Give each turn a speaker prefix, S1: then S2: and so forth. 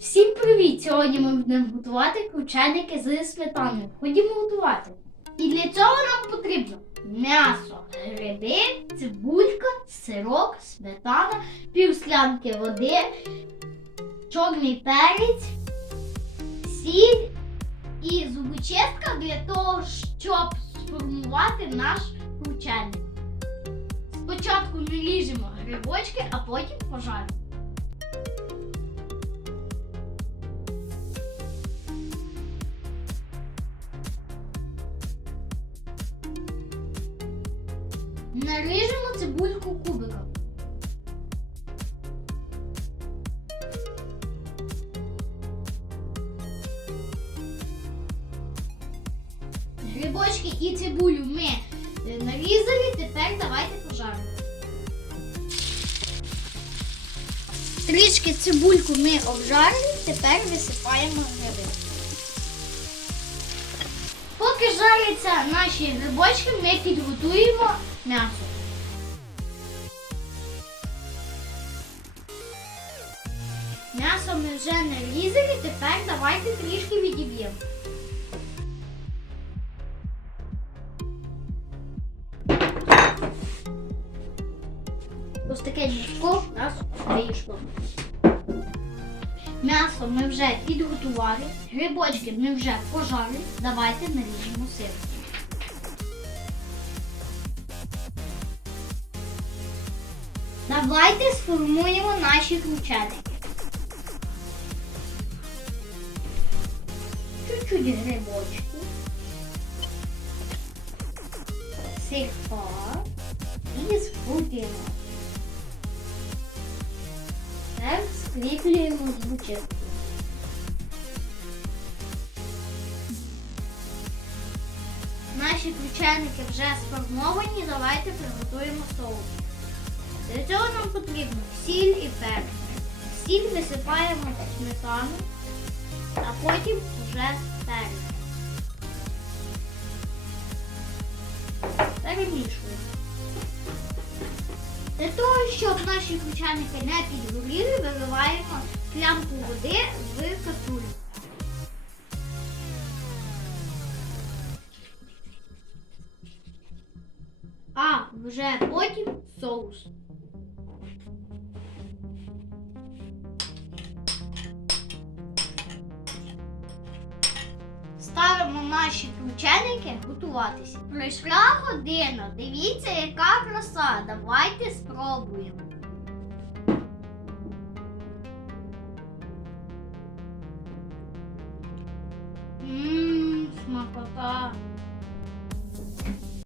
S1: Всім привіт! Сьогодні ми будемо готувати крученики з сметаною. Ходімо готувати. І для цього нам потрібно м'ясо, гриби, цибулька, сирок, сметана, пів склянки води, чорний перець, сіль і зубочистка для того, щоб сформувати наш крученик. Спочатку ми ріжемо грибочки, а потім пожаримо. Наріжемо цибульку кубиком. Грибочки і цибулю ми е, нарізали, тепер давайте пожаримо. Трішки цибульку ми обжарили, тепер висипаємо гриби. Поки жаряться наші грибочки, ми підготуємо м'ясо. М'ясо ми вже нарізали, тепер давайте трішки відіб'ємо. Ось таке м'ясо у нас вийшло. М'ясо ми вже підготували, грибочки ми вже пожарили. Давайте наріжемо сир. Давайте сформуємо наші крученики. Чуть-чуть грибочки. Сирка і скрутимо. Так, скріплюємо звучку. Наші крученики вже сформовані, давайте приготуємо соус. Для цього нам потрібно сіль і перець. Сіль висипаємо в сметану, а потім вже перець. Перемішуємо. Для того, щоб наші кручаники не підгоріли, виливаємо клямку води в каструлю. А вже потім соус. Наші крученики готуватися. Пройшла година. Дивіться, яка краса. Давайте спробуємо. Ммм, смакота.